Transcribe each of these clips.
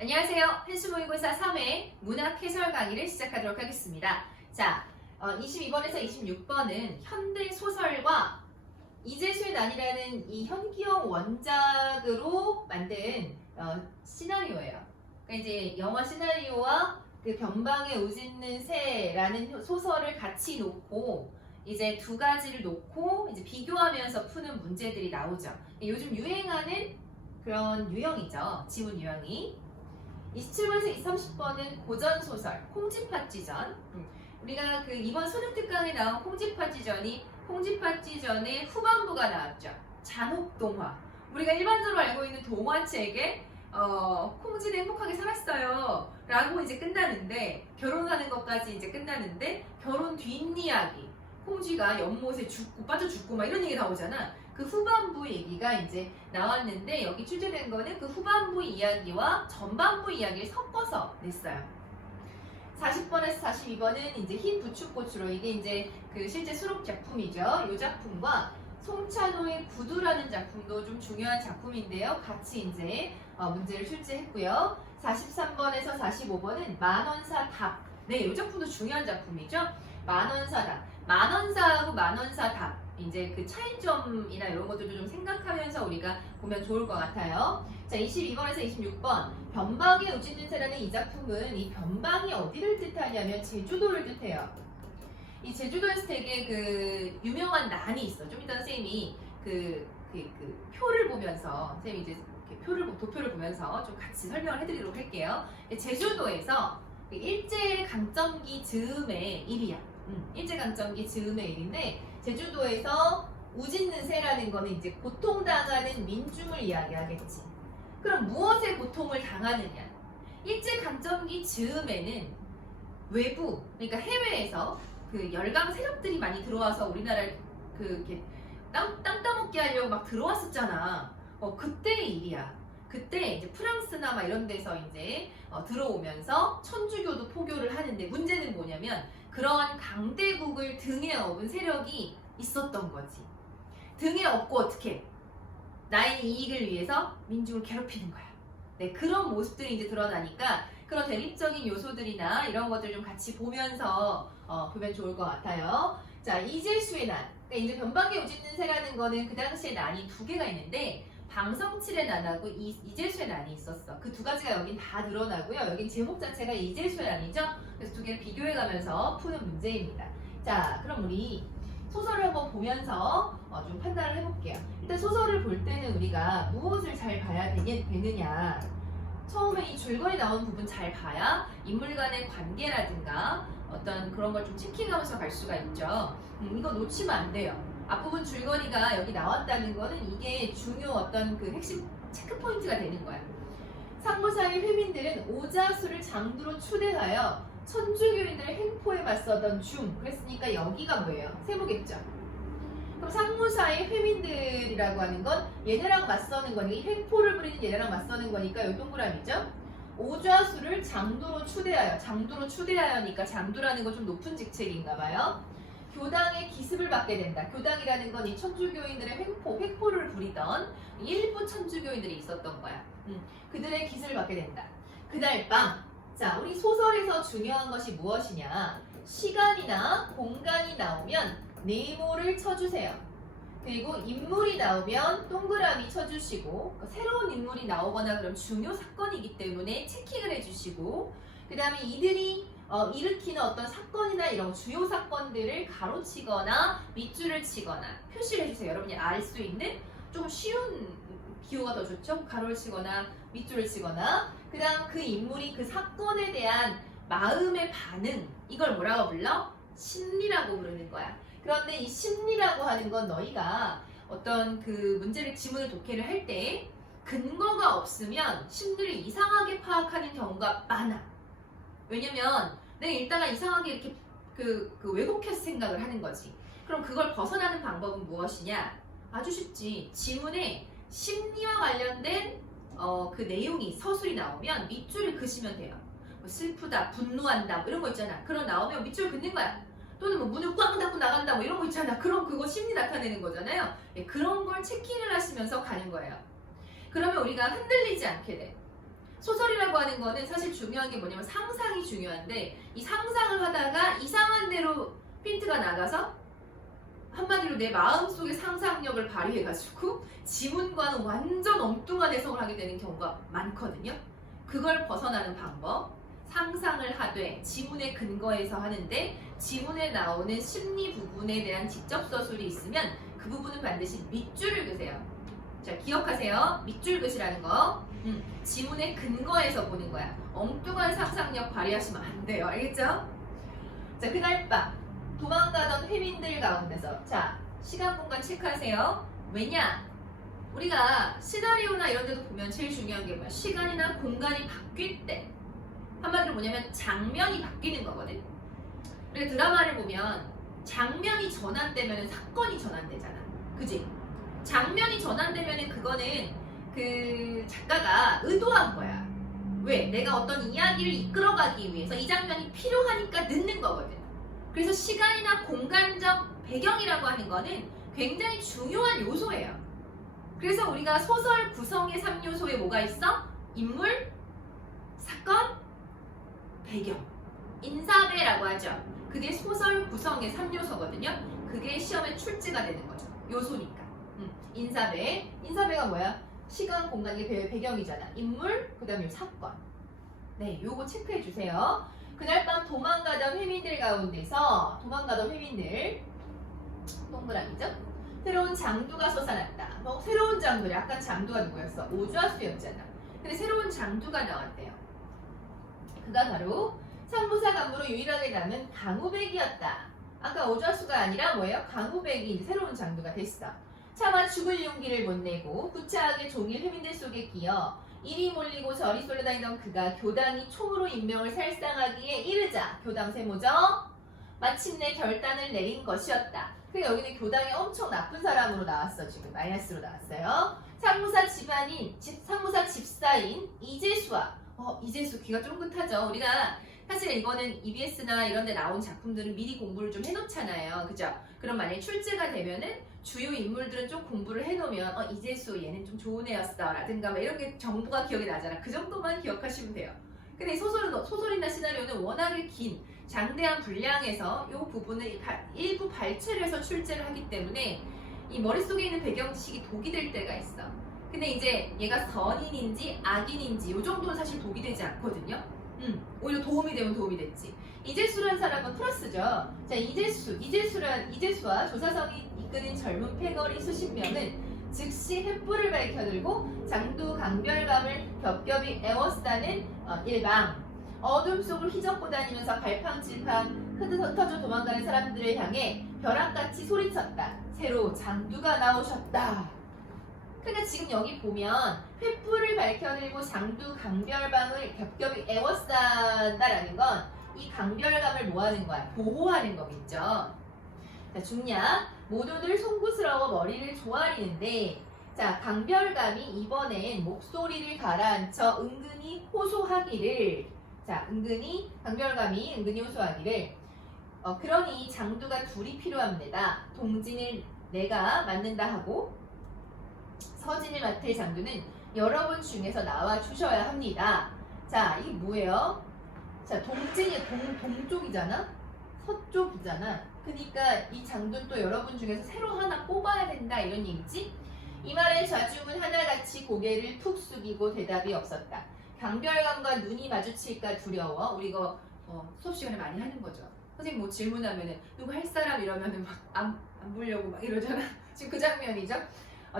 안녕하세요. 한수모의고사 3회 문학 해설 강의를 시작하도록 하겠습니다. 자, 22번에서 26번은 현대 소설과 이재수의 난이라는 이 현기영 원작으로 만든 시나리오예요. 그러니까 이제 영화 시나리오와 그 변방에 우짖는 새라는 소설을 같이 놓고 이제 두 가지를 놓고 이제 비교하면서 푸는 문제들이 나오죠. 요즘 유행하는 그런 유형이죠. 지문 유형이. 27번에서 30번은 고전소설, 홍지팥지전. 우리가 그 이번 수능특강에 나온 홍지팥지전이 홍지팥지전의 후반부가 나왔죠. 잔혹동화. 우리가 일반적으로 알고 있는 동화책에 홍지는 행복하게 살았어요 라고 이제 끝나는데, 결혼하는 것까지 이제 끝나는데 결혼 뒷이야기, 홍쥐가 연못에 죽고 빠져 죽고 막 이런 얘기 나오잖아. 그 후반부 얘기가 이제 나왔는데, 여기 출제된 거는 그 후반부 이야기와 전반부 이야기를 섞어서 냈어요. 40번에서 42번은 이제 흰 부추꽃으로, 이게 이제 그 실제 수록 작품이죠. 이 작품과 송찬호의 구두라는 작품도 좀 중요한 작품인데요. 같이 이제 문제를 출제했고요. 43번에서 45번은 만원사 답. 네, 이 작품도 중요한 작품이죠. 만원사 답. 만원사하고 만원사 답. 이제 그 차이점이나 이런 것들도 좀 생각하면서 우리가 보면 좋을 것 같아요. 자, 22번에서 26번. 변방에 우짖는 새라는 이 작품은 이 변방이 어디를 뜻하냐면 제주도를 뜻해요. 이 제주도에서 되게 그 유명한 난이 있어. 좀 이따 선생님이 그 표를 보면서, 선생님이 이제 도표를 보면서 좀 같이 설명을 해드리도록 할게요. 제주도에서 일제강점기 즈음의 일이야. 일제강점기 즈음의 일인데, 제주도에서 우짖는 새라는 거는 이제 고통당하는 민중을 이야기하겠지. 그럼 무엇에 고통을 당하느냐? 일제강점기 즈음에는 외부, 그러니까 해외에서 그 열강 세력들이 많이 들어와서 우리나라를 이렇게 땅 따먹게 하려고 막 들어왔었잖아. 그때의 일이야. 그때 이제 프랑스나 막 이런 데서 이제 들어오면서 천주교도 포교를 하는데, 문제는 뭐냐면 그러한 강대국을 등에 업은 세력이 있었던 거지. 등에 업고 어떻게? 나의 이익을 위해서 민중을 괴롭히는 거야. 네, 그런 모습들이 이제 드러나니까 그런 대립적인 요소들이나 이런 것들 좀 같이 보면서 보면 좋을 것 같아요. 자, 이재수의 난. 그러니까 이제 변방에 우짖는 새라는 거는 그 당시에 난이 두 개가 있는데, 방성칠의 난하고 이재수의 난이 있었어. 그 두 가지가 여긴 다 드러나고요. 여긴 제목 자체가 이재수의 난이죠. 그래서 두 개를 비교해가면서 푸는 문제입니다. 자, 그럼 우리 소설을 한번 보면서 좀 판단을 해볼게요. 일단 소설을 볼 때는 우리가 무엇을 잘 봐야 되느냐. 처음에 이 줄거리 나온 부분 잘 봐야 인물 간의 관계라든가 어떤 그런 걸 좀 체킹하면서 갈 수가 있죠. 이거 놓치면 안 돼요. 앞부분 줄거리가 여기 나왔다는 거는 이게 중요 어떤 그 핵심 체크포인트가 되는 거야. 상무사의 회민들은 오자수를 장두로 추대하여 천주교인들의 횡포에 맞서던 중. 그랬으니까 여기가 뭐예요? 세모겠죠. 그럼 상무사의 회민들이라고 하는 건 얘네랑 맞서는 거니까, 횡포를 부리는 얘네랑 맞서는 거니까 요 동그라미죠. 오좌수를 장두로 추대하여. 장두로 추대하여니까 장두라는 건 좀 높은 직책인가 봐요. 교당의 기습을 받게 된다. 교당이라는 건 이 천주교인들의 횡포를 부리던 일부 천주교인들이 있었던 거야. 그들의 기습을 받게 된다. 그날 밤. 자, 우리 소설에서 중요한 것이 무엇이냐? 시간이나 공간이 나오면 네모를 쳐주세요. 그리고 인물이 나오면 동그라미 쳐주시고, 새로운 인물이 나오거나 그럼 중요 사건이기 때문에 체킹을 해주시고, 그 다음에 이들이 일으키는 어떤 사건이나 이런 주요 사건들을 가로치거나 밑줄을 치거나 표시를 해주세요. 여러분이 알 수 있는 좀 쉬운 기호가 더 좋죠? 가로를 치거나 밑줄을 치거나. 그 다음 그 인물이 그 사건에 대한 마음의 반응, 이걸 뭐라고 불러? 심리라고 부르는 거야. 그런데 이 심리라고 하는 건 너희가 어떤 그 문제를, 지문을 독해를 할 때 근거가 없으면 심리를 이상하게 파악하는 경우가 많아. 왜냐면 내가 읽다가 이상하게 이렇게 왜곡해서 생각을 하는 거지. 그럼 그걸 벗어나는 방법은 무엇이냐? 아주 쉽지. 지문에 심리와 관련된 그 내용이, 서술이 나오면 밑줄을 그시면 돼요. 뭐 슬프다, 분노한다, 뭐 이런 거 있잖아. 그런 나오면 밑줄을 긋는 거야. 또는 뭐 문을 꽝 닫고 나간다, 뭐 이런 거 있잖아. 그럼 그거 심리 나타내는 거잖아요. 그런 걸 체킹을 하시면서 가는 거예요. 그러면 우리가 흔들리지 않게 돼. 소설이라고 하는 거는 사실 중요한 게 뭐냐면 상상이 중요한데 이 상상을 하다가 이상한 대로 핀트가 나가서 한마디로 내 마음속의 상상력을 발휘해가지고 지문과는 완전 엉뚱한 해석을 하게 되는 경우가 많거든요. 그걸 벗어나는 방법, 상상을 하되 지문의 근거에서 하는데 지문에 나오는 심리 부분에 대한 직접 서술이 있으면 그 부분은 반드시 밑줄을 그세요. 자, 기억하세요. 밑줄 그시라는 거. 지문의 근거에서 보는 거야. 엉뚱한 상상력 발휘하시면 안 돼요. 알겠죠? 자, 그날 밤 도망가던 회민들 가운데서 자, 시간 공간 체크하세요. 왜냐? 우리가 시나리오나 이런 데도 보면 제일 중요한 게 뭐야? 시간이나 공간이 바뀔 때 한마디로 뭐냐면 장면이 바뀌는 거거든. 우리가 드라마를 보면 장면이 전환되면 사건이 전환되잖아. 그지? 장면이 전환되면 그거는 그 작가가 의도한 거야. 왜? 내가 어떤 이야기를 이끌어가기 위해서 이 장면이 필요하니까 넣는 거거든. 그래서 시간이나 공간적 배경이라고 하는 거는 굉장히 중요한 요소예요. 그래서 우리가 소설 구성의 3요소에 뭐가 있어? 인물, 사건, 배경. 인사배라고 하죠. 그게 소설 구성의 3요소거든요. 그게 시험에 출제가 되는 거죠. 요소니까. 인사배. 인사배가 뭐야? 시간, 공간, 이게 배경이잖아. 인물, 그 다음에 사건. 네, 요거 체크해 주세요. 그날 밤 도망가던 회민들 가운데서 도망가던 회민들 동그라미죠? 새로운 장두가 솟아났다. 새로운 장두, 약간 장두가 누구였어? 오주아수였잖아. 근데 새로운 장두가 나왔대요. 그가 바로 상무사 간부로 유일하게 남은 강우백이었다. 아까 오주아수가 아니라 뭐예요? 강우백이 새로운 장두가 됐어. 차마 죽을 용기를 못 내고 구차하게 종일 회민들 속에 끼어 이리 몰리고 저리 쏠려다니던 그가 교당이 총으로 임명을 살상하기에 이르자 교당 세모죠. 마침내 결단을 내린 것이었다. 그러니까 여기는 교당이 엄청 나쁜 사람으로 나왔어. 지금 마이너스로 나왔어요. 상무사 집사인 이재수와 이재수 귀가 쫑긋하죠. 우리가 사실 이거는 EBS나 이런 데 나온 작품들은 미리 공부를 좀 해놓잖아요. 그죠? 그럼 만약에 출제가 되면은 주요 인물들은 좀 공부를 해놓으면 이재수 얘는 좀 좋은 애였어 라든가 막 이런 게 정보가 기억이 나잖아. 그 정도만 기억하시면 돼요. 근데 소설이나 시나리오는 워낙에 긴 장대한 분량에서 이 부분을 일부 발췌를 해서 출제를 하기 때문에 이 머릿속에 있는 배경 지식이 독이 될 때가 있어. 근데 이제 얘가 선인인지 악인인지 이 정도는 사실 독이 되지 않거든요. 오히려 도움이 되면 도움이 됐지. 이재수라는 사람은 플러스죠. 자, 이재수와 조사성이 이끄는 젊은 패거리 수십 명은 즉시 횃불을 밝혀들고 장두 강별감을 겹겹이 에워싸는 일방. 어둠 속을 휘젓고 다니면서 갈팡질팡 흩어져 도망가는 사람들을 향해 벼락같이 소리쳤다. 새로 장두가 나오셨다. 그러니까 지금 여기 보면 횃불을 밝혀들고 장두 강별방을 겹겹이 에워싼다라는 건 이 강별감을 뭐 하는 거야? 보호하는 거겠죠. 자, 중략. 모두들 송구스러워 머리를 조아리는데 자, 강별감이 이번엔 목소리를 가라앉혀 은근히 호소하기를 강별감이 은근히 호소하기를 그러니 장두가 둘이 필요합니다. 동진을 내가 맡는다 하고 서진을 맡을 장두는 여러분 중에서 나와 주셔야 합니다. 자, 이게 뭐예요? 자, 동진이 동쪽이잖아? 서쪽이잖아. 그러니까 이 장두는 또 여러분 중에서 새로 하나 뽑아야 된다 이런 얘기지? 이 말에 좌중은 하나같이 고개를 푹 숙이고 대답이 없었다. 강별감과 눈이 마주칠까 두려워. 우리 이거 수업 시간에 많이 하는 거죠. 선생님 뭐 질문하면은 누구 할 사람 이러면은 막 안 보려고 막 이러잖아. 지금 그 장면이죠.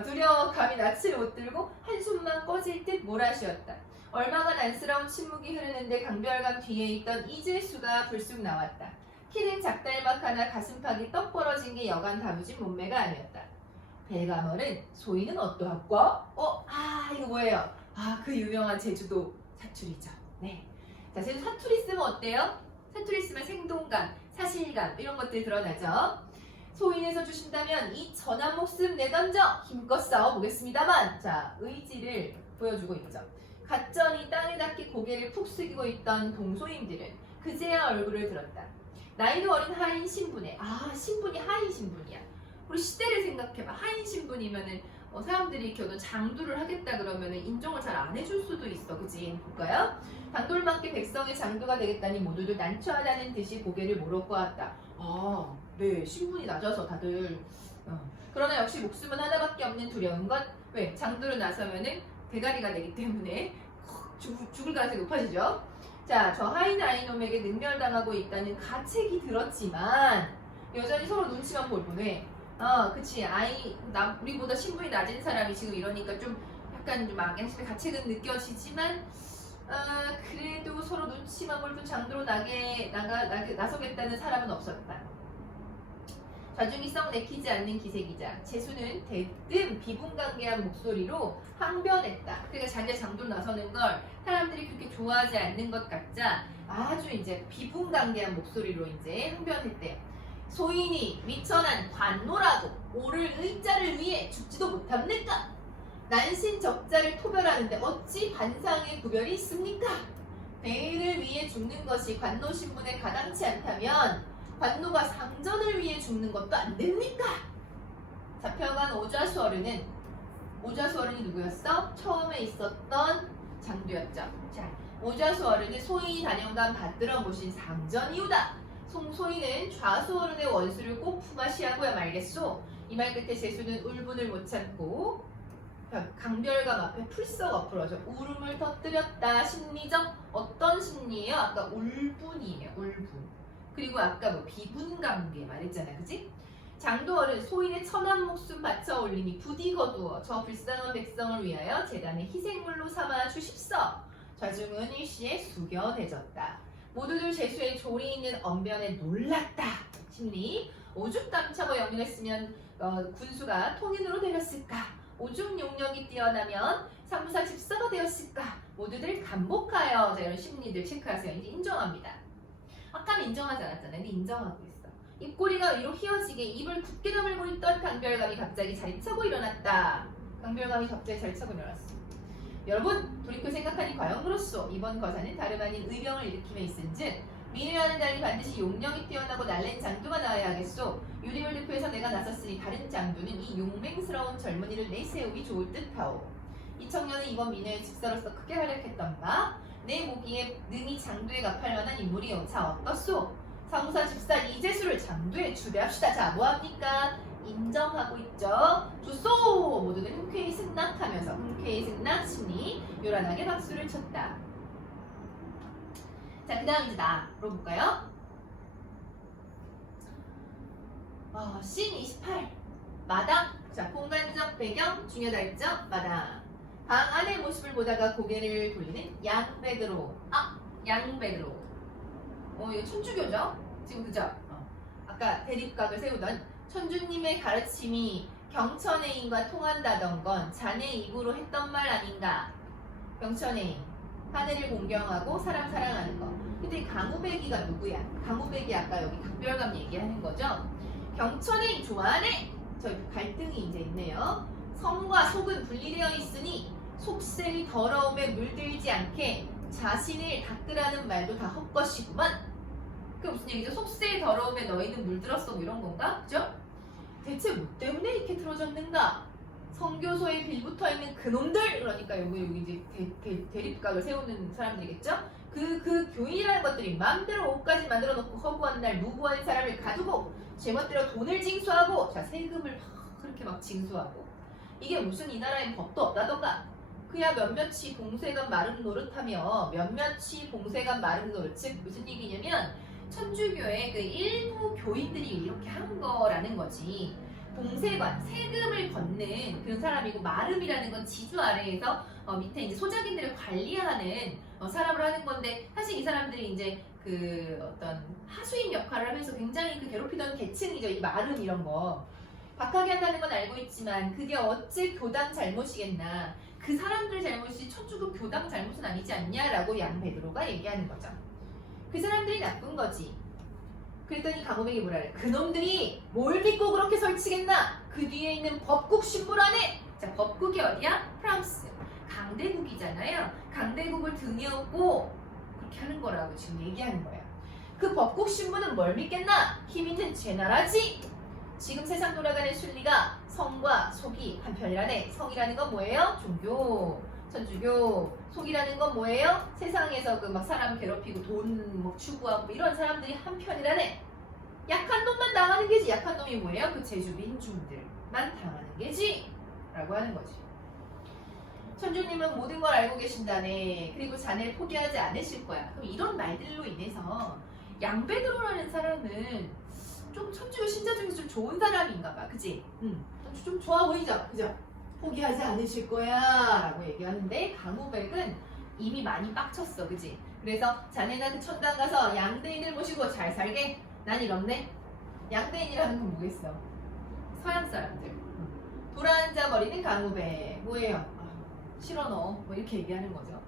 두려워 감히 낯을 못 들고 한숨만 꺼질 듯 몰아쉬었다. 얼마가 난스러운 침묵이 흐르는데 강별감 뒤에 있던 이재수가 불쑥 나왔다. 키는 작달막 하나 가슴팍이 떡 벌어진 게 여간 다부진 몸매가 아니었다. 벨가멀은 소희는 어떠할까? 이거 뭐예요? 그 유명한 제주도 사투리죠. 네. 자, 제주도 사투리 쓰면 어때요? 사투리 쓰면 생동감, 사실감 이런 것들이 드러나죠. 소인에서 주신다면 이 전한 목숨 내던져 힘껏 싸워보겠습니다만 자, 의지를 보여주고 있죠. 갓전이 땅에 닿기 고개를 푹 숙이고 있던 동소인들은 그제야 얼굴을 들었다. 나이도 어린 하인 신분에 신분이 하인 신분이야. 우리 시대를 생각해봐. 하인 신분이면은 사람들이 이렇게 어떤 장두를 하겠다 그러면 인정을 잘 안 해줄 수도 있어. 그치? 볼까요? 당돌맞게 백성의 장두가 되겠다니 모두들 난처하다는 듯이 고개를 물어보았다. 아, 네. 신분이 낮아서 다들. 그러나 역시 목숨은 하나밖에 없는 두려운 것. 왜? 장두로 나서면은 대가리가 되기 때문에 죽을 가능성이 높아지죠. 자, 저 하인 아이놈에게 능멸당하고 있다는 가책이 들었지만 여전히 서로 눈치만 볼 뿐에 그치. 우리보다 신분이 낮은 사람이 지금 이러니까 좀 약간 좀 양심의 가책은 느껴지지만 그래도 서로 눈치만 볼 뿐 장도로 나서겠다는 사람은 없었다. 좌중이 썩 내키지 않는 기색이자 재수는 대뜸 비분간개한 목소리로 항변했다. 그러니까 자기가 장도로 나서는 걸 사람들이 그렇게 좋아하지 않는 것 같자 아주 이제 비분간개한 목소리로 이제 항변했대. 소인이 미천한 관노라고 오를 의자를 위해 죽지도 못합니까? 난신 적자를 토별하는데 어찌 반상의 구별이 있습니까? 대의를 위해 죽는 것이 관노 신분에 가당치 않다면 관노가 상전을 위해 죽는 것도 안 됩니까? 잡혀간 오좌수 어른이 누구였어? 처음에 있었던 장두였죠. 자, 오좌수 어른은 소인이 단연간 받들어 모신 상전이오다. 소인은 좌수 어른의 원수를 꼭 품앗이하고야 말겠소. 이 말 끝에 재수는 울분을 못 참고 강별감 앞에 풀썩 엎으러져 울음을 터뜨렸다. 심리적 어떤 심리예요? 아까 울분이에요. 울분. 그리고 아까 비분관계 말했잖아, 그지? 장도어른 소인의 천한 목숨 바쳐 올리니 부디 거두어 저 불쌍한 백성을 위하여 재단의 희생물로 삼아 주십소. 좌중은 일시에 숙여대졌다. 모두들 재수의 조리 있는 언변에 놀랐다. 심리 오죽 땀차고 영령했으면 군수가 통인으로 되렸을까? 오죽 용력이 뛰어나면 상부사 집사가 되었을까? 모두들 감복하여. 자, 이런 심리들 체크하세요. 이제 인정합니다. 아까는 인정하지 않았잖아요. 근데 인정하고 있어. 입꼬리가 위로 휘어지게 입을 굳게 다물고 있던 강별감이 갑자기 자리차고 일어났다. 강별감이 갑자기 자리차고 일어났어. 여러분, 돌이켜 생각하니 과연 그렇소. 이번 거사는 다름 아닌 의병을 일으킴에 있은즉 민이라는 달리 반드시 용령이 뛰어나고 날랜 장두가 나와야 하겠소. 유림을 득표해서 내가 나섰으니 다른 장두는 이 용맹스러운 젊은이를 내세우기 좋을 듯하오. 이 청년은 이번 민의 집사로서 크게 활약했던가 내 보기에 능히 장두에 갚할 만한 인물이요. 자, 어떻소? 상무사 집사 이재수를 장두에 추대합시다. 자, 뭐합니까? 인정하고 있죠. 좋소! 모두들 흔쾌히 승낙하면서 흔쾌히 승낙 심리 요란하게 박수를 쳤다. 자, 그 다음 이제 나로 볼까요? 씬 28 마당. 자, 공간적 배경 중요달점 마당. 방 안의 모습을 보다가 고개를 돌리는 양베드로. 양베드로. 이거 천주교죠? 지금 그죠? 아까 대립각을 세우던 천주님의 가르침이 경천애인과 통한다던 건 자네 입으로 했던 말 아닌가? 경천애인, 하늘을 공경하고 사람 사랑하는 거. 근데 강우배기가 누구야? 강우배기 아까 여기 각별감 얘기하는 거죠? 경천애인 좋아하네? 저 갈등이 이제 있네요. 성과 속은 분리되어 있으니 속셈이 더러움에 물들지 않게 자신을 닦으라는 말도 다 헛것이구만. 그게 무슨 얘기죠? 속세의 더러움에 너희는 물들었어 뭐 이런 건가? 그죠? 대체 뭐 때문에 이렇게 틀어졌는가? 성교소에 빌붙어 있는 그놈들! 그러니까 여기 이제 대립각을 세우는 사람들이겠죠? 그 교인이라는 것들이 마음대로 옷까지 만들어 놓고 허구한 날 무고한 사람을 가두고 제멋대로 돈을 징수하고 자 세금을 그렇게 막 징수하고 이게 무슨 이 나라엔 법도 없다던가 그야 몇몇이 봉쇄관 마름 노릇하며 몇몇이 봉쇄관 마름 노릇 즉 무슨 얘기냐면 천주교의 그 일부 교인들이 이렇게 한 거라는 거지. 봉쇄관, 세금을 걷는 그런 사람이고 마름이라는 건 지주 아래에서 밑에 이제 소작인들을 관리하는 사람을 하는 건데 사실 이 사람들이 이제 그 어떤 하수인 역할을 하면서 굉장히 그 괴롭히던 계층이죠. 이 마름 이런 거. 박하게 한다는 건 알고 있지만 그게 어째 교당 잘못이겠나. 그 사람들 잘못이 천주교 교당 잘못은 아니지 않냐라고 양 베드로가 얘기하는 거죠. 그 사람들이 나쁜 거지. 그랬더니 강호백이 뭐라 그래? 그놈들이 뭘 믿고 그렇게 설치겠나? 그 뒤에 있는 법국 신문 안에 자 법국이 어디야? 프랑스 강대국이잖아요. 강대국을 등에 업고 그렇게 하는 거라고 지금 얘기하는 거야. 그 법국 신문은 뭘 믿겠나? 힘 있는 제 나라지. 지금 세상 돌아가는 순리가 성과 속이 한편이라네. 성이라는 건 뭐예요? 종교, 천주교. 속이라는 건 뭐예요? 세상에서 그 막 사람 괴롭히고 돈 뭐 추구하고 이런 사람들이 한편이라네. 약한 놈만 당하는 게지. 약한 놈이 뭐예요? 그 제주 민중들만 당하는 게지. 라고 하는 거지. 천주님은 모든 걸 알고 계신다네. 그리고 자네를 포기하지 않으실 거야. 그럼 이런 말들로 인해서 양배드로라는 사람은 좀 천주교 신자 중에서 좀 좋은 사람인가 봐. 그지? 좀 좋아 보이죠? 그죠? 포기하지 않으실 거야 라고 얘기하는데 강우백은 이미 많이 빡쳤어. 그지? 그래서 자네는 그 천당 가서 양대인을 모시고 잘 살게. 난 이렇네. 양대인이라는 건 뭐겠어? 서양 사람들. 돌아앉아 버리는 강우백. 뭐예요? 아, 싫어 너. 뭐 이렇게 얘기하는 거죠.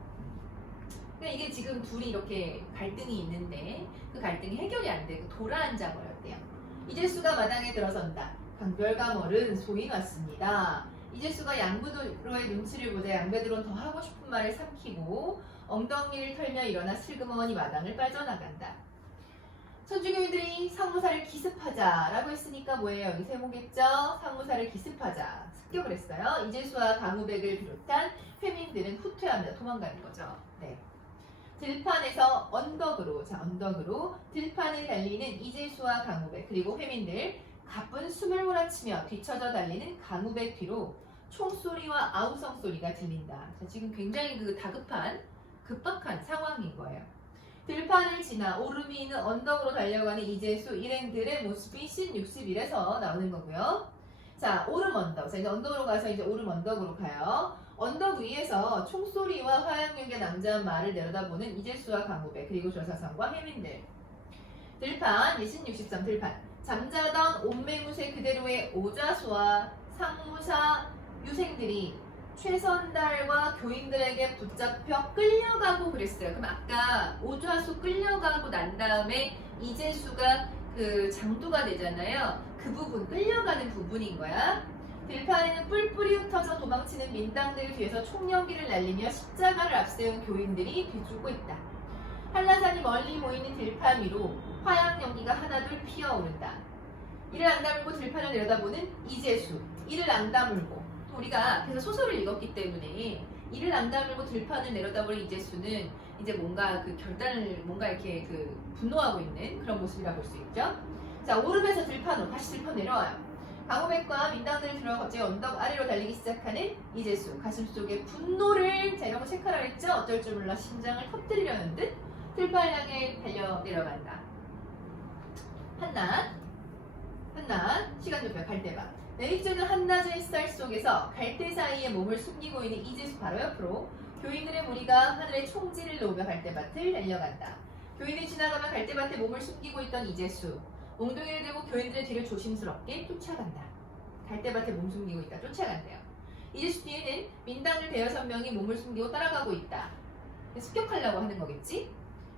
그러니까 이게 지금 둘이 이렇게 갈등이 있는데 그 갈등이 해결이 안 되고 돌아앉아 버렸대요. 이제수가 마당에 들어선다. 강별가멀은 소인 왔습니다. 이제수가 양배드로의 눈치를 보자 양배드로는 더 하고 싶은 말을 삼키고 엉덩이를 털며 일어나 슬그머니 마당을 빠져나간다. 천주교인들이 상무사를 기습하자라고 했으니까 뭐예요? 여기 세모겠죠? 상무사를 기습하자. 습격을 했어요. 이제수와 강우백을 비롯한 회민들은 후퇴합니다. 도망가는 거죠. 네. 들판에서 언덕으로 들판을 달리는 이제수와 강우백 그리고 회민들 가쁜 숨을 몰아치며 뒤쳐져 달리는 강우백 뒤로 총소리와 아우성 소리가 들린다. 자, 지금 굉장히 그 다급한 급박한 상황인 거예요. 들판을 지나 오름이 있는 언덕으로 달려가는 이제수 일행들의 모습이 씬 61에서 나오는 거고요. 자, 오름 언덕. 자, 이제 언덕으로 가서 이제 오름 언덕으로 가요. 언덕 위에서 총소리와 화양육의 남자 말을 내려다보는 이제수와 강우백 그리고 조사상과 해민들. 들판, 신 63 들판. 잠자던 옴매무새 그대로의 오자수와 상무사 유생들이 최선달과 교인들에게 붙잡혀 끌려가고 그랬어요. 그럼 아까 오좌수 끌려가고 난 다음에 이제수가 그 장도가 되잖아요. 그 부분, 끌려가는 부분인 거야. 들판에는 뿔뿔이 흩어져 도망치는 민당들 뒤에서 총연기를 날리며 십자가를 앞세운 교인들이 뒤쫓고 있다. 한라산이 멀리 모이는 들판 위로 화양 연기가 하나둘 피어오른다. 이를 앙다물고 들판을 내려다보는 이제수, 이를 앙다물고 또 우리가 그래서 소설을 읽었기 때문에 이를 앙다물고 들판을 내려다보는 이제수는 이제 뭔가 그 결단을 뭔가 이렇게 그 분노하고 있는 그런 모습이라 볼 수 있죠. 자, 오름에서 들판으로 다시 들판 내려와요. 강우백과 민당들을 들어 갑자기 언덕 아래로 달리기 시작하는 이제수. 가슴속에 분노를 자 이런 거 체크하라 했죠. 어쩔 줄 몰라 심장을 터뜨리려는 듯 들판을 향해 달려 내려간다. 한낮 시간 좁혀 갈대밭. 내리쬐는 한낮의 햇살 속에서 갈대 사이에 몸을 숨기고 있는 이제수 바로 옆으로 교인들의 무리가 하늘의 총지를 놓으며 갈대밭을 달려간다. 교인이 지나가면 갈대밭에 몸을 숨기고 있던 이제수. 몽둥이를 들고 교인들의 뒤를 조심스럽게 쫓아간다. 갈대밭에 몸 숨기고 있다. 쫓아간대요. 이제수 뒤에는 민당들 대여섯 명이 몸을 숨기고 따라가고 있다. 습격하려고 하는 거겠지?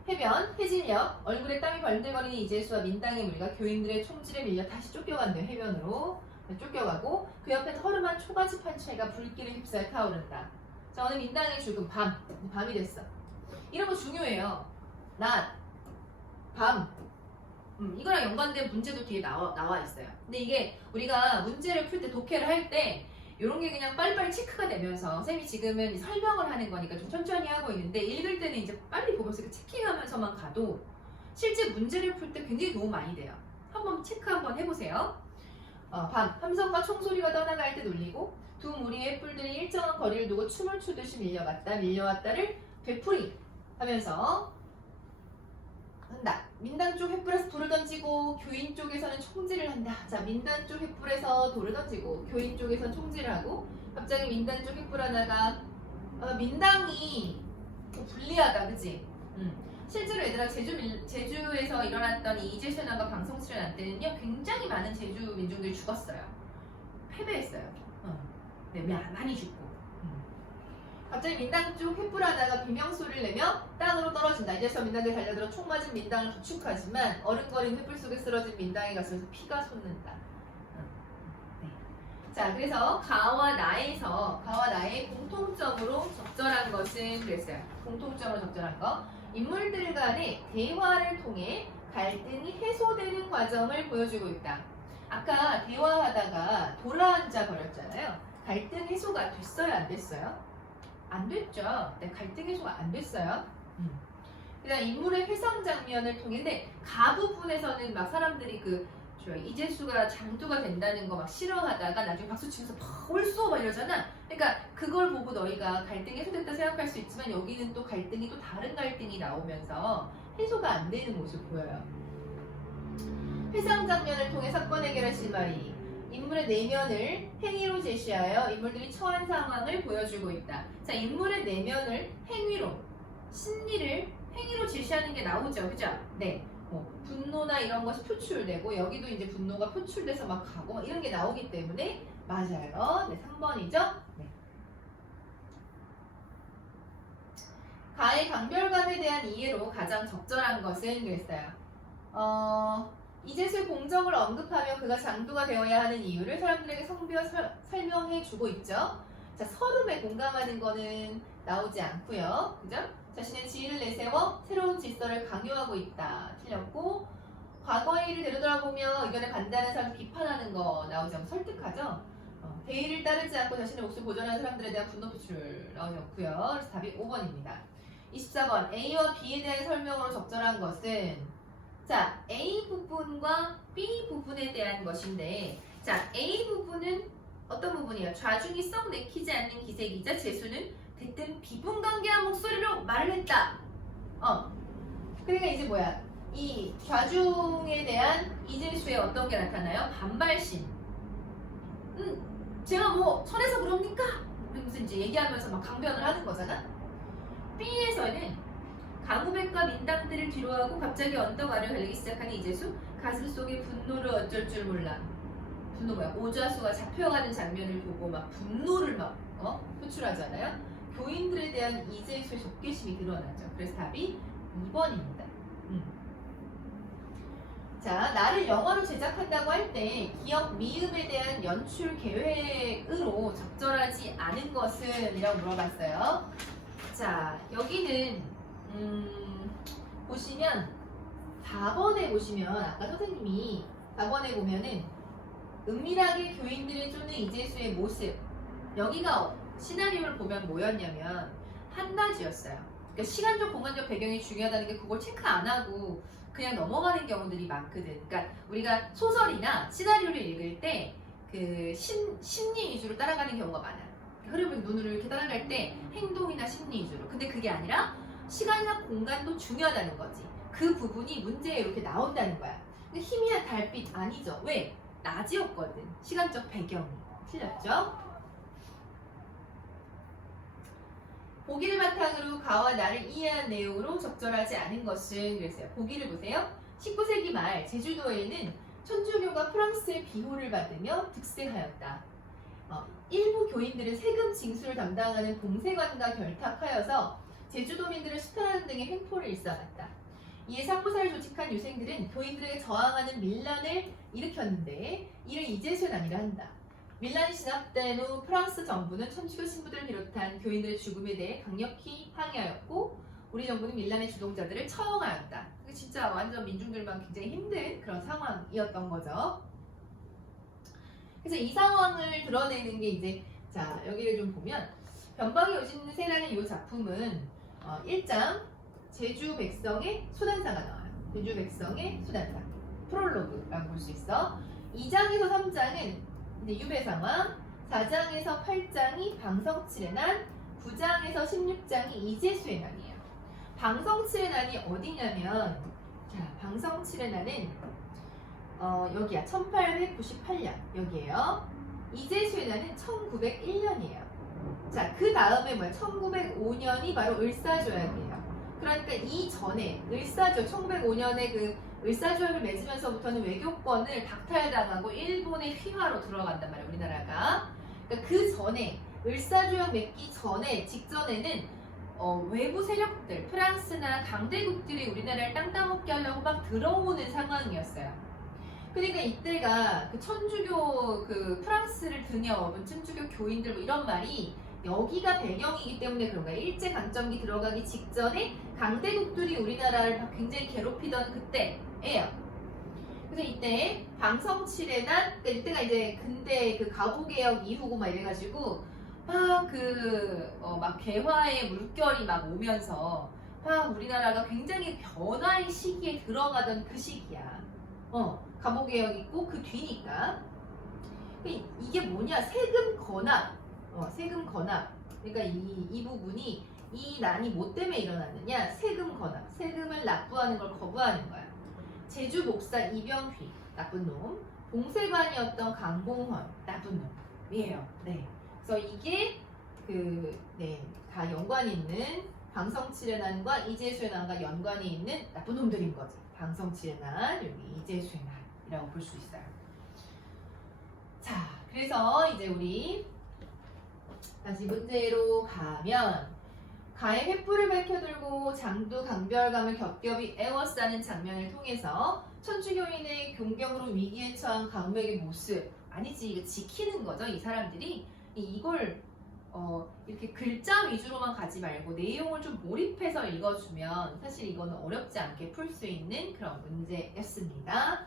해변, 해질녘, 얼굴에 땀이 벌들거리는 이제수와 민당의 무리가 교인들의 총질에 밀려 다시 쫓겨간대요. 해변으로 쫓겨가고 그 옆엔 허름한 초가집 한 채가 불길을 휩싸여 타오른다. 자, 오늘 민당의 죽음 밤이 됐어. 이런 거 중요해요. 낮, 밤. 이거랑 연관된 문제도 뒤에 나와 있어요. 근데 이게 우리가 문제를 풀 때 독해를 할 때 이런 게 그냥 빨리빨리 체크가 되면서 쌤이 지금은 설명을 하는 거니까 좀 천천히 하고 있는데 읽을 때는 이제 빨리 보면서 체킹하면서만 가도 실제 문제를 풀 때 굉장히 도움 많이 돼요. 한번 체크 한번 해보세요. 밤, 함성과 총소리가 떠나갈 때 놀리고 두 무리의 뿔들이 일정한 거리를 두고 춤을 추듯이 밀려왔다를 되풀이 하면서 한다. 민당 쪽 횃불에서 돌을 던지고 교인 쪽에서는 총질을 한다. 자, 민당 쪽 횃불에서 돌을 던지고 교인 쪽에서는 총질을 하고 갑자기 민당 쪽 횃불 하나가 민당이 불리하다. 그치? 실제로 얘들아 제주에서 일어났던 이 이재순왕과 방송 출연할 때는요 굉장히 많은 제주 민중들이 죽었어요. 패배했어요. 네, 많이 죽고. 갑자기 민당 쪽 횃불 하나가 비명소리를 내며 땅으로 떨어진다. 이제서 민당들이 달려들어 총 맞은 민당을 부축하지만 어른거린 횃불 속에 쓰러진 민당의 가슴에서 피가 솟는다. 네. 자, 그래서 가와 나의 공통점으로 적절한 것은 그랬어요. 공통점으로 적절한 거. 인물들 간의 대화를 통해 갈등이 해소되는 과정을 보여주고 있다. 아까 대화하다가 돌아앉아 버렸잖아요. 갈등 해소가 됐어요, 안 됐어요? 안 됐죠. 네, 갈등 해소가 안 됐어요. 그다음 인물의 회상 장면을 통해 근데 가 부분에서는 막 사람들이 이재수가 장두가 된다는 거 막 싫어하다가 나중에 박수 치면서 벌써 막 이러잖아. 그러니까 그걸 보고 너희가 갈등이 해소됐다 생각할 수 있지만 여기는 또 갈등이 또 다른 갈등이 나오면서 해소가 안 되는 모습 보여요. 회상 장면을 통해 사건 해결할 실마리 인물의 내면을 행위로 제시하여 인물들이 처한 상황을 보여주고 있다. 자, 인물의 내면을 행위로, 심리를 행위로 제시하는 게 나오죠. 그죠? 네. 분노나 이런 것이 표출되고 여기도 이제 분노가 표출돼서 막 가고 이런 게 나오기 때문에 맞아요. 네, 3번이죠. 네. 가의 강별감에 대한 이해로 가장 적절한 것은 그랬어요. 이재수의 공적을 언급하며 그가 장두가 되어야 하는 이유를 사람들에게 성비어 설명해 주고 있죠. 자, 서름에 공감하는 거는 나오지 않고요. 그죠? 자신의 지위를 내세워 새로운 질서를 강요하고 있다. 틀렸고 과거의 일을 되돌아보며 의견에 반대하는 사람을 비판하는 거 나오지 않고 설득하죠. 대의를 따르지 않고 자신의 몫을 보존하는 사람들에 대한 분노 표출 나오지 않고요. 그래서 답이 5번입니다. 24번 A와 B에 대한 설명으로 적절한 것은 자, A 부분과 B 부분에 대한 것인데 자, A 부분은 어떤 부분이에요? 좌중이 썩 내키지 않는 기색이자 재수는 대뜸 비분간계한 목소리로 말을 했다. 그러니까 이제 뭐야? 이 좌중에 대한 이재수의 어떤 게 나타나요? 반발심. 제가 뭐 천해서 그럽니까? 무슨 이제 얘기하면서 막 강변을 하는 거잖아. B에서는 강우백과 민당들을 뒤로하고 갑자기 언덕 아래를 달리기 시작하는 이재수 가슴 속에 분노를 어쩔 줄 몰라. 분노 뭐야? 오좌수가 잡혀가는 장면을 보고 막 분노를 막 표출하잖아요. 교인들에 대한 이재수의 적개심이 드러나죠. 그래서 답이 2번입니다. 자, 나를 영화로 제작한다고 할 때 기억 미음에 대한 연출 계획으로 적절하지 않은 것은? 이라고 물어봤어요. 자, 여기는 보시면 4번에 보시면 아까 선생님이 4번에 보면은 은밀하게 교인들을 쫓는 이재수의 모습 여기가 시나리오를 보면 뭐였냐면 한낮이었어요. 그러니까 시간적 공간적 배경이 중요하다는 게 그걸 체크 안 하고 그냥 넘어가는 경우들이 많거든. 그러니까 우리가 소설이나 시나리오를 읽을 때 그 심리 위주로 따라가는 경우가 많아요. 흐름을 눈으로 이렇게 따라갈 때 행동이나 심리 위주로. 근데 그게 아니라 시간이나 공간도 중요하다는 거지. 그 부분이 문제에 이렇게 나온다는 거야. 근데 희미한 달빛 아니죠. 왜? 낮이었거든. 시간적 배경이. 틀렸죠? 보기를 바탕으로 가와 나를 이해한 내용으로 적절하지 않은 것은 그랬어요. 보기를 보세요. 19세기 말 제주도에는 천주교가 프랑스의 비호를 받으며 득세하였다. 일부 교인들은 세금 징수를 담당하는 봉쇄관과 결탁하여서 제주도민들을 수탈하는 등의 횡포를 일삼았다. 이에 상부사를 조직한 유생들은 교인들에게 저항하는 밀란을 일으켰는데 이를 이재수의 난이라 한다. 밀란이 진압된 후 프랑스 정부는 천주교 신부들을 비롯한 교인들의 죽음에 대해 강력히 항의하였고 우리 정부는 밀란의 주동자들을 처형하였다. 그게 진짜 완전 민중들만 굉장히 힘든 그런 상황이었던 거죠. 그래서 이 상황을 드러내는 게 이제 자 여기를 좀 보면 변방의 요진세라는 이 작품은 1장 제주 백성의 소단사가 나와요. 제주 백성의 소단사 프롤로그라고 볼 수 있어. 2장에서 3장은 이제 유배 상황, 4장에서 8장이 방성칠의 난, 9장에서 16장이 이재수의 난이에요. 방성칠의 난이 어디냐면, 자, 방성칠의 난은 여기야, 1898년 여기에요. 이재수의 난은 1901년이에요. 자, 그 다음에 뭐야? 1905년이 바로 을사조약이에요. 그러니까 이 전에 을사조 1905년에 그 을사조약을 맺으면서부터는 외교권을 박탈당하고 일본의 휘하로 들어간단 말이에요. 우리나라가. 그러니까 그 전에 을사조약 맺기 전에 직전에는 외부 세력들 프랑스나 강대국들이 우리나라를 땅 따먹게 하려고 막 들어오는 상황이었어요. 그러니까 이때가 그 천주교 그 프랑스를 등에 업은 천주교 교인들 뭐 이런 말이 여기가 배경이기 때문에 그런 거야. 일제강점기 들어가기 직전에 강대국들이 우리나라를 굉장히 괴롭히던 그때예요. 그래서 이때 방성칠해난 그러니까 이때가 이제 근대 그 가보개혁 이후고 막 이래가지고 막 막 개화의 물결이 막 오면서 막 우리나라가 굉장히 변화의 시기에 들어가던 그 시기야. 가보개혁 있고 그 뒤니까. 이게 뭐냐? 세금 건합. 세금 건합. 그러니까 이 부분이 이 난이 뭐 때문에 일어났느냐? 세금 건합. 세금을 납부하는 걸 거부하는 거야. 제주 목사 이병휘 나쁜 놈. 봉쇄관이었던 강봉헌 나쁜 놈이에요. 네. 그래서 이게 다 연관이 있는 방성칠의 난과 이재수의 난과 연관이 있는 나쁜 놈들인 거지. 방성칠의 난, 여기 이재수의 난이라고 볼 수 있어요. 자, 그래서 이제 우리 다시 문제로 가면 가의 횃불을 밝혀들고 장두 강별감을 겹겹이 에워싸는 장면을 통해서 천주교인의 존경으로 위기에 처한 강백의 모습 아니지 이거 지키는 거죠 이 사람들이 이걸 이렇게 글자 위주로만 가지 말고 내용을 좀 몰입해서 읽어주면 사실 이거는 어렵지 않게 풀 수 있는 그런 문제였습니다.